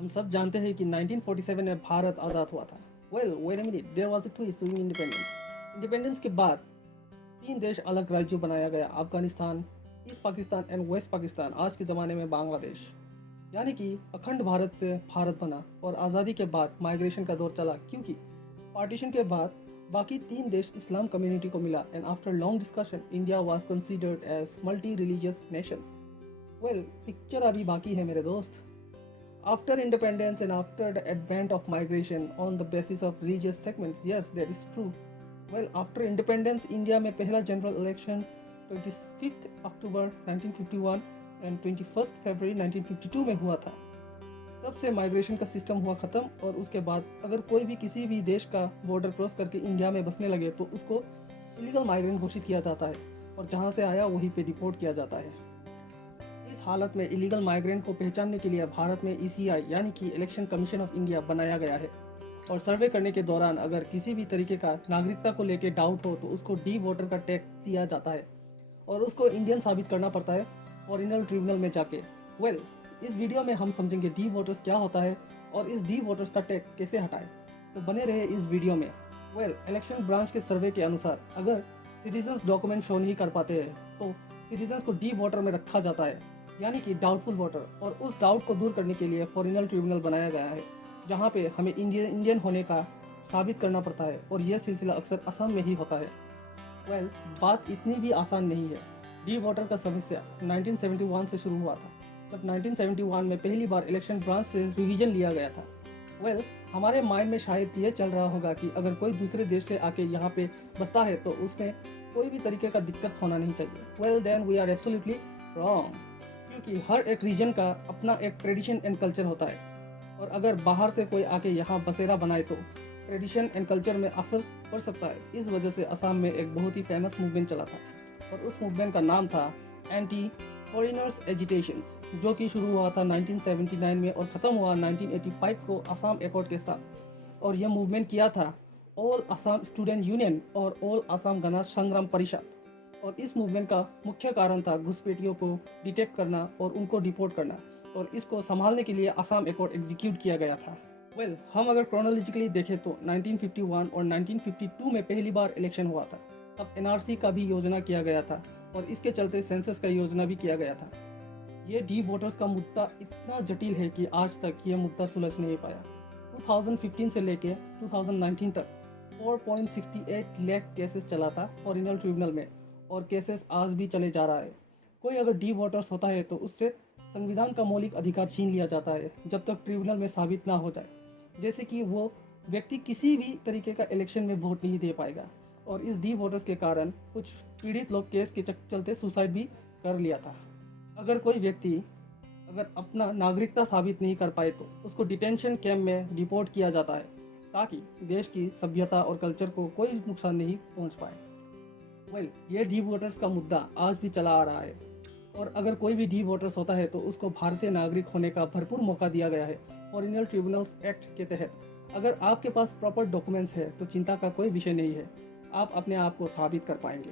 हम सब जानते हैं कि 1947 में भारत आज़ाद हुआ था। Well wait a minute, there was a twist during independence के बाद 3 देश अलग राज्यों बनाया गया, Afghanistan, east Pakistan and west Pakistan, आज के ज़माने में बांग्लादेश। यानी कि अखंड भारत से भारत बना और आज़ादी के बाद माइग्रेशन का दौर चला, क्योंकि पार्टीशन के बाद बाकी 3 देश इस्लाम कम्युनिटी को मिला and after long discussion India was considered as multi religious nations. Well, picture अभी बाकी है मेरे दोस्त। After independence and after the advent of migration on the basis of religious segments, yes, that is true. Well, after independence, India में पहला general election 25th October 1951 and 21st February 1952 में हुआ था। तब से माइग्रेशन का सिस्टम हुआ ख़त्म और उसके बाद अगर कोई भी किसी भी देश का बॉर्डर क्रॉस करके इंडिया में बसने लगे तो उसको इलीगल माइग्रेंट घोषित किया जाता है और जहाँ से आया वहीं पे डिपोर्ट किया जाता है। इस हालत में इलीगल माइग्रेंट को पहचानने के लिए भारत में ECI यानी कि इलेक्शन कमीशन ऑफ इंडिया बनाया गया है और सर्वे करने के दौरान अगर किसी भी तरीके का नागरिकता को लेकर डाउट हो तो उसको डी वोटर का टैग दिया जाता है और उसको इंडियन साबित करना पड़ता है फॉरेनर ट्रिब्यूनल में जाके। वेल, इस वीडियो में हम समझेंगे डी वोटर्स क्या होता है और इस डी वोटर्स का टैग कैसे हटाएं, तो बने रहे इस वीडियो में। वेल, इलेक्शन ब्रांच के सर्वे के अनुसार अगर सिटीजन्स डॉक्यूमेंट शो नहीं कर पाते हैं तो सिटीजन्स को डी वोटर में रखा जाता है, यानी कि डाउटफुल वोटर, और उस डाउट को दूर करने के लिए फॉरेनर ट्रिब्यूनल बनाया गया है जहाँ पे हमें इंडियन होने का साबित करना पड़ता है और यह सिलसिला अक्सर असम में ही होता है। वेल, बात इतनी भी आसान नहीं है। डी वोटर का समस्या 1971 से शुरू हुआ था, बट 1971 में पहली बार इलेक्शन ब्रांच से रिवीजन लिया गया था। वेल, हमारे माइंड में शायद ये चल रहा होगा कि अगर कोई दूसरे देश से आके यहाँ पे बसता है तो उसमें कोई भी तरीके का दिक्कत होना नहीं चाहिए। Well then we are absolutely wrong, क्योंकि हर एक रीजन का अपना एक ट्रेडिशन एंड कल्चर होता है और अगर बाहर से कोई आके यहाँ बसेरा बनाए तो ट्रेडिशन एंड कल्चर में असर पड़ सकता है। इस वजह से असम में एक बहुत ही फेमस मूवमेंट चला था और उस मूवमेंट का नाम था एंटी फॉरेनर्स एजिटेशंस, जो कि शुरू हुआ था 1979 में और ख़त्म हुआ 1985 को असम एकॉर्ड के साथ। और यह मूवमेंट किया था ऑल असम स्टूडेंट यूनियन और ऑल असम गण संग्राम परिषद, और इस मूवमेंट का मुख्य कारण था घुसपैठियों को डिटेक्ट करना और उनको डिपोर्ट करना, और इसको संभालने के लिए असम एकॉर्ड एग्जीक्यूट किया गया था। वेल, हम अगर क्रोनोलॉजिकली देखें तो 1951 और 1952 में पहली बार इलेक्शन हुआ था। तब NRC का भी योजना किया गया था और इसके चलते सेंसस का योजना भी किया गया था। ये डी वोटर्स का मुद्दा इतना जटिल है कि आज तक ये मुद्दा सुलझ नहीं पाया। 2015 से लेके 2019 तक 4.68 लाख केसेस चला था फॉरेनर ट्रिब्यूनल में और केसेस आज भी चले जा रहा है। कोई अगर डी वोटर्स होता है तो उससे संविधान का मौलिक अधिकार छीन लिया जाता है जब तक ट्रिब्यूनल में साबित ना हो जाए, जैसे कि वो व्यक्ति किसी भी तरीके का इलेक्शन में वोट नहीं दे पाएगा। और इस डी वोटर्स के कारण कुछ पीड़ित लोग केस के चलते सुसाइड भी कर लिया था। अगर कोई व्यक्ति अगर अपना नागरिकता साबित नहीं कर पाए तो उसको डिटेंशन कैंप में डिपोर्ट किया जाता है ताकि देश की सभ्यता और कल्चर को कोई नुकसान नहीं पहुंच पाए। वेल, ये डी वोटर्स का मुद्दा आज भी चला आ रहा है और अगर कोई भी डी वोटर्स होता है तो उसको भारतीय नागरिक होने का भरपूर मौका दिया गया है फॉरेनर ट्रिब्यूनल्स एक्ट के तहत। अगर आपके पास प्रॉपर डॉक्यूमेंट्स है तो चिंता का कोई विषय नहीं है, आप अपने आप को साबित कर पाएंगे।